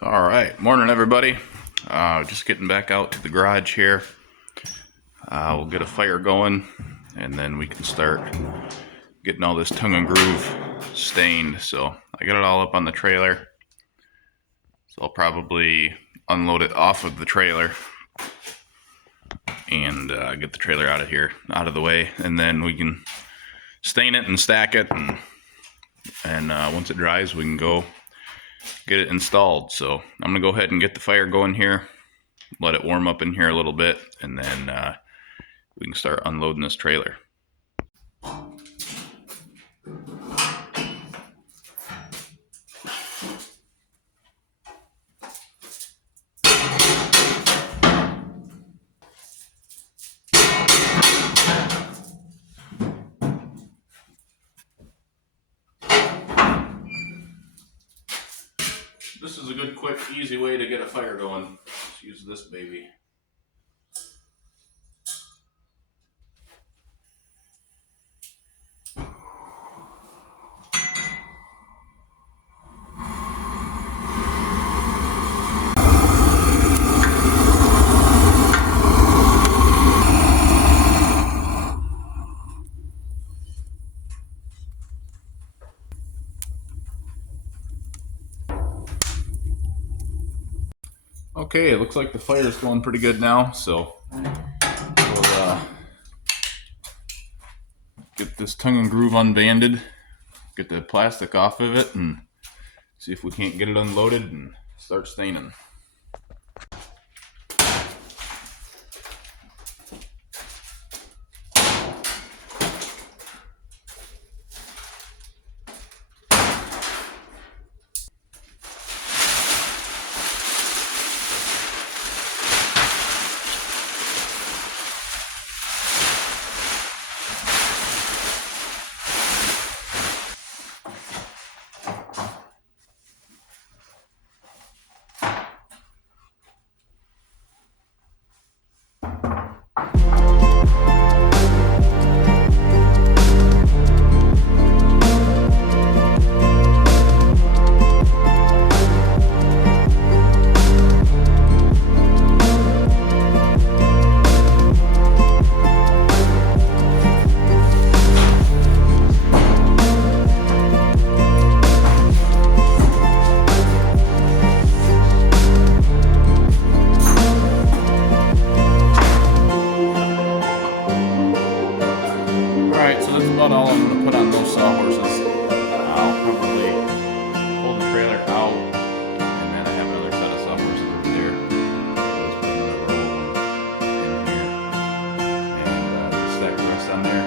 All right, morning everybody. Just getting back out to the garage here. We'll get a fire going, and then we can start getting all this tongue and groove stained. So I got it all up on the trailer. So I'll probably unload it off of the trailer and get the trailer out of the way, and then we can stain it and stack it, and once it dries, we can go get it installed. So I'm gonna go ahead and get the fire going here, let it warm up in here a little bit, and then we can start unloading this trailer. This is a good, quick, easy way to get a fire going. Just use this baby. Okay, it looks like the fire is going pretty good now, so we'll get this tongue and groove unbanded, get the plastic off of it, and see if we can't get it unloaded and start staining. Alright, so that's about all I'm going to put on those sawhorses. I'll probably pull the trailer out, and then I have another set of sawhorses over there. Let's put another row of them in here, and stack the rest on there.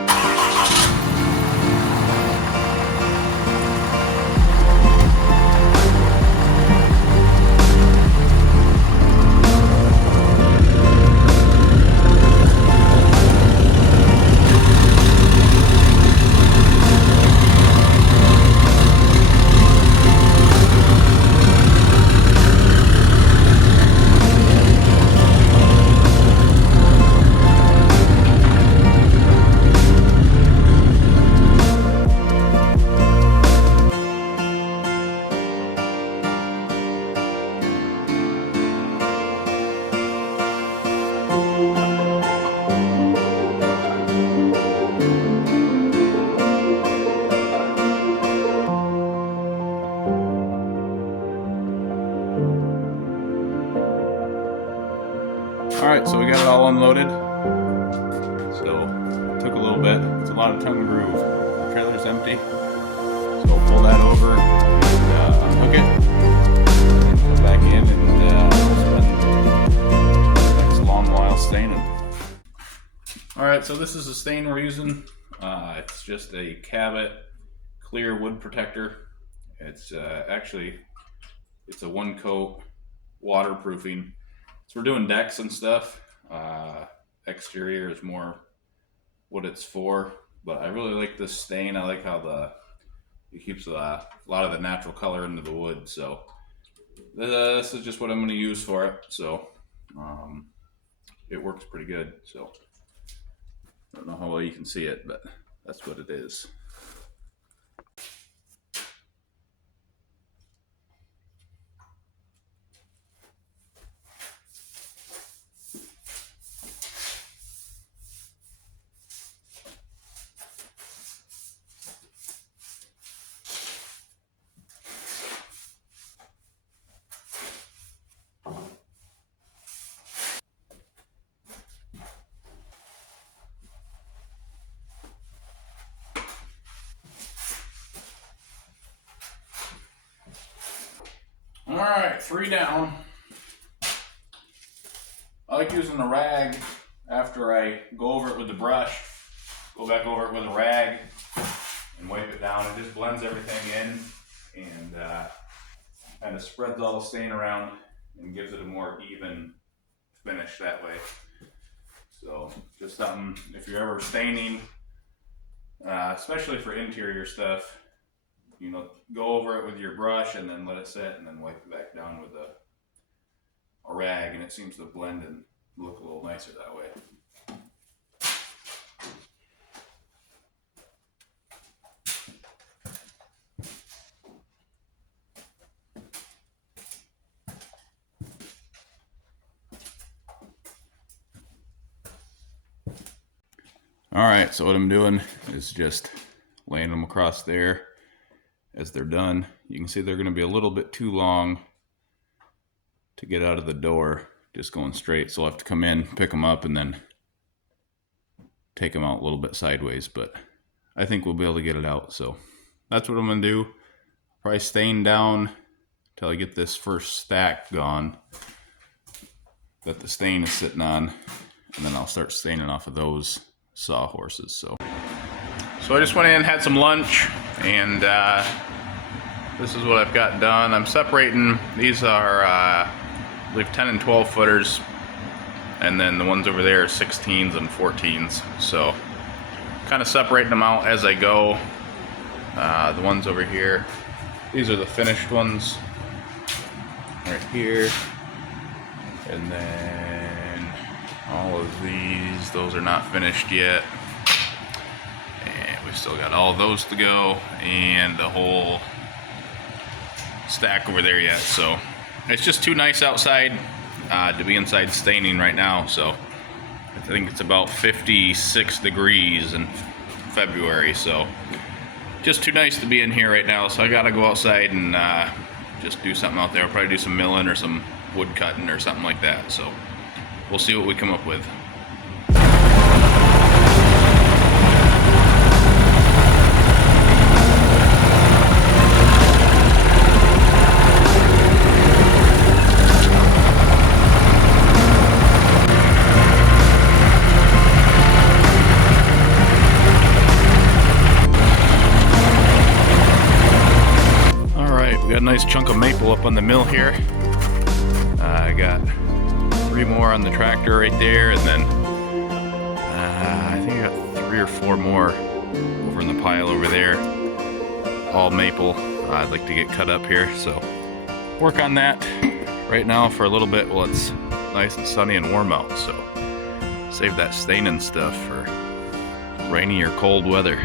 Alright, so we got it all unloaded. So, it took a little bit. It's a lot of tongue and groove. The trailer's empty. So I'll pull that over and unhook it. And come back in, and we'll spend the next long while staining. Alright, so this is the stain we're using. It's just a Cabot clear wood protector. It's it's a one coat waterproofing. So we're doing decks and stuff. Exterior is more what it's for, but I really like this stain. I like how it keeps a lot of the natural color into the wood. So this is just what I'm going to use for it. So it works pretty good. So I don't know how well you can see it, but that's what it is. Alright, 3 down. I like using the rag after I go over it with the brush. Go back over it with a rag and wipe it down. It just blends everything in and kind of spreads all the stain around and gives it a more even finish that way. So just something, if you're ever staining, especially for interior stuff, you know, go over it with your brush and then let it sit and then wipe it back down with a rag, and it seems to blend and look a little nicer that way. Alright, so what I'm doing is just laying them across there as they're done. You can see they're going to be a little bit too long to get out of the door just going straight, so I'll have to come in, pick them up, and then take them out a little bit sideways, but I think we'll be able to get it out. So that's what I'm going to do. Probably stain down till I get this first stack gone that the stain is sitting on, and then I'll start staining off of those sawhorses. So I just went in, had some lunch, and this is what I've got done. I'm separating, these are I believe 10 and 12 footers, and then the ones over there are 16s and 14s. So kind of separating them out as I go. The ones over here, these are the finished ones right here, and then all of these, those are not finished yet, and we've still got all those to go and the whole stack over there yet. So it's just too nice outside to be inside staining right now. So I think it's about 56 degrees in February, so just too nice to be in here right now. So I gotta go outside and just do something out there. I'll probably do some milling or some wood cutting or something like that. So we'll see what we come up with. We got a nice chunk of maple up on the mill here. I got 3 more on the tractor right there, and then I think I got 3 or 4 more over in the pile over there. All maple. I'd like to get cut up here, so work on that right now for a little bit while it's nice and sunny and warm out. So save that staining stuff for rainy or cold weather.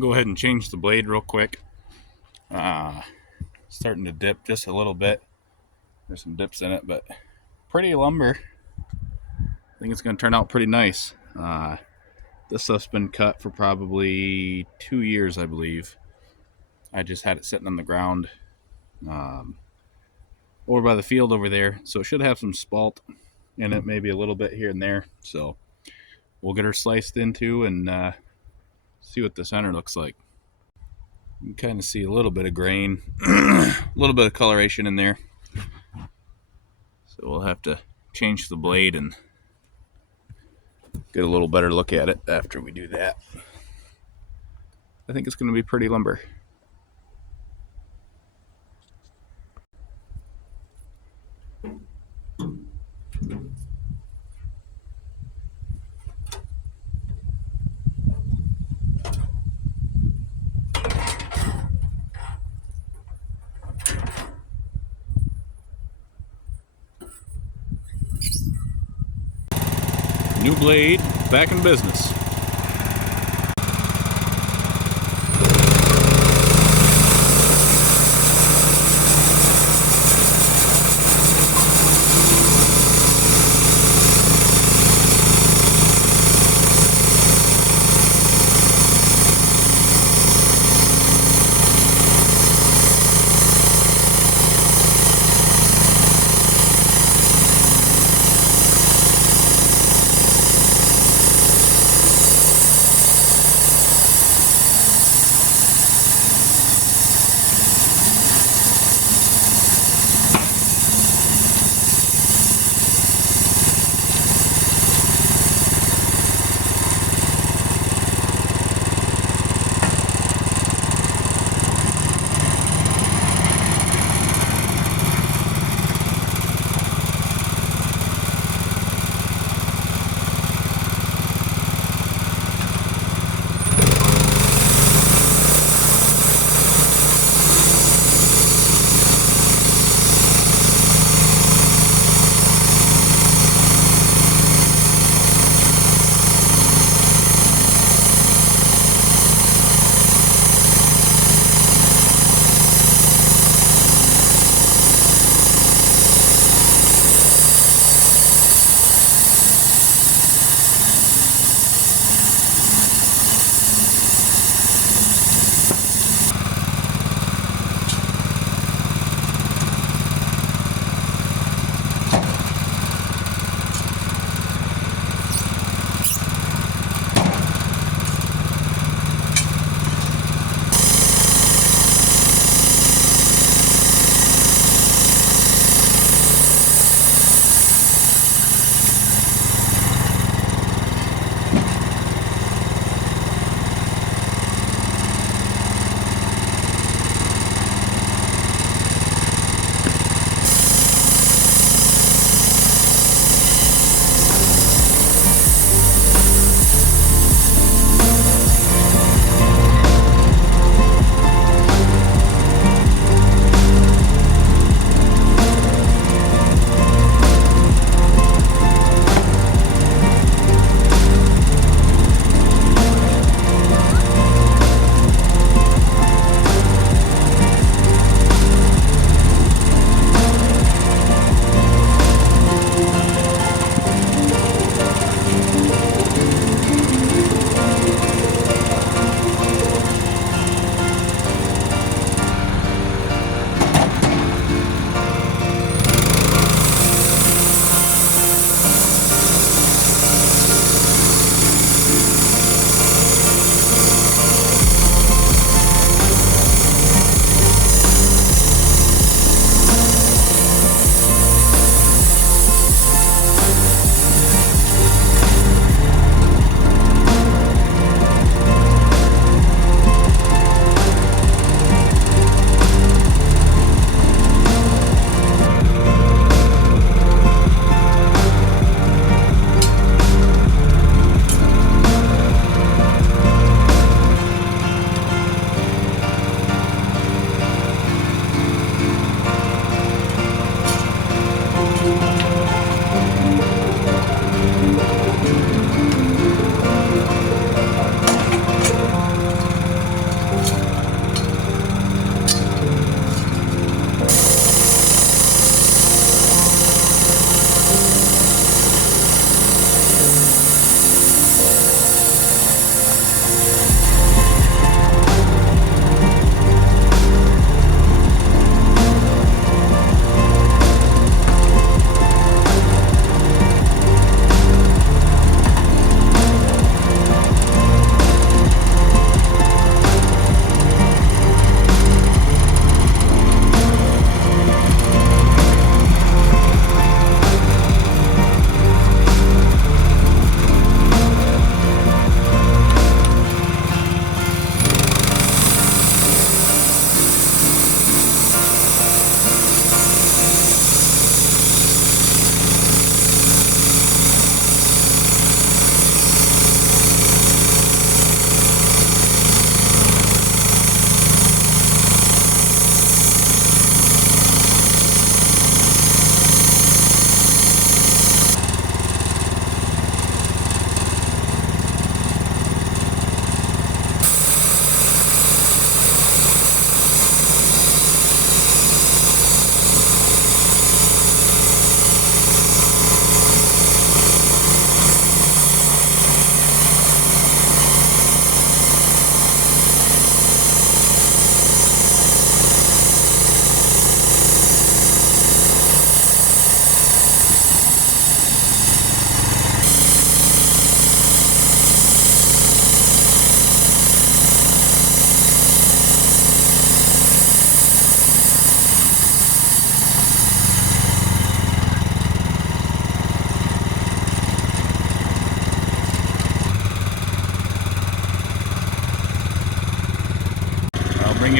go ahead and change the blade real quick. Starting to dip just a little bit. There's some dips in it, but pretty lumber. I think it's going to turn out pretty nice. This stuff's been cut for probably 2 years, I believe. I just had it sitting on the ground over by the field over there, so it should have some spalt in it, maybe a little bit here and there. So we'll get her sliced into and see what the center looks like. You can kind of see a little bit of grain, a little bit of coloration in there. So we'll have to change the blade and get a little better look at it after we do that. I think it's going to be pretty lumber. New blade, back in business.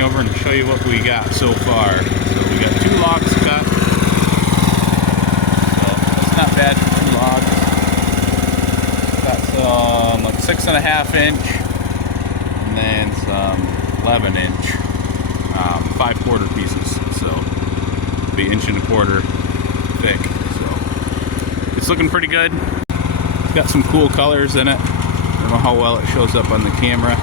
you over and show you what we got so far. So we got 2 logs cut. So that's not bad for 2 logs. Got some like 6.5 inch and then some 11 inch 5/4 pieces. So it'll be 1.25 inch thick. So it's looking pretty good. It's got some cool colors in it. I don't know how well it shows up on the camera.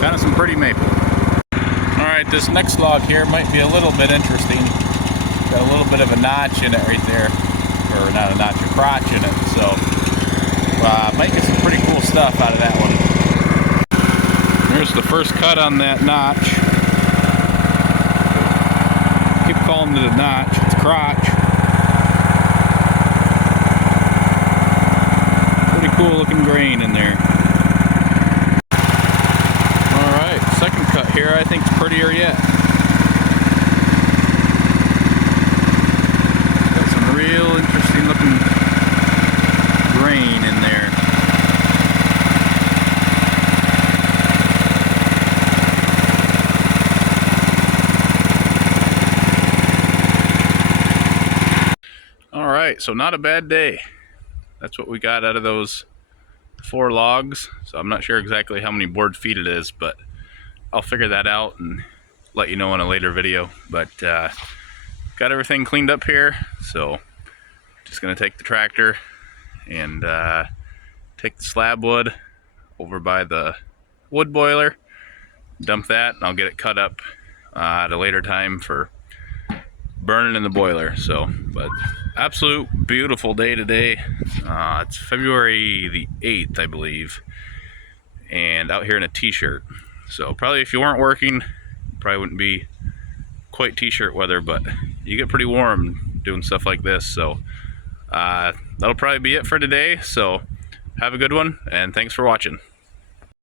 Kind of some pretty maple. Alright, this next log here might be a little bit interesting. Got a little bit of a notch in it right there. Or not a notch, a crotch in it. So, might get some pretty cool stuff out of that one. Here's the first cut on that notch. Keep calling it a notch, it's a crotch. Pretty cool looking grain in there. Second cut here, I think, is prettier yet. Got some real interesting looking grain in there. Alright, so not a bad day. That's what we got out of those 4 logs. So I'm not sure exactly how many board feet it is, but I'll figure that out and let you know in a later video. But got everything cleaned up here, so just gonna take the tractor and take the slab wood over by the wood boiler, dump that, and I'll get it cut up at a later time for burning in the boiler. So, but absolute beautiful day today. It's February the 8th, I believe, and out here in a t-shirt. So probably if you weren't working, probably wouldn't be quite t-shirt weather, but you get pretty warm doing stuff like this. So that'll probably be it for today. So have a good one, and thanks for watching.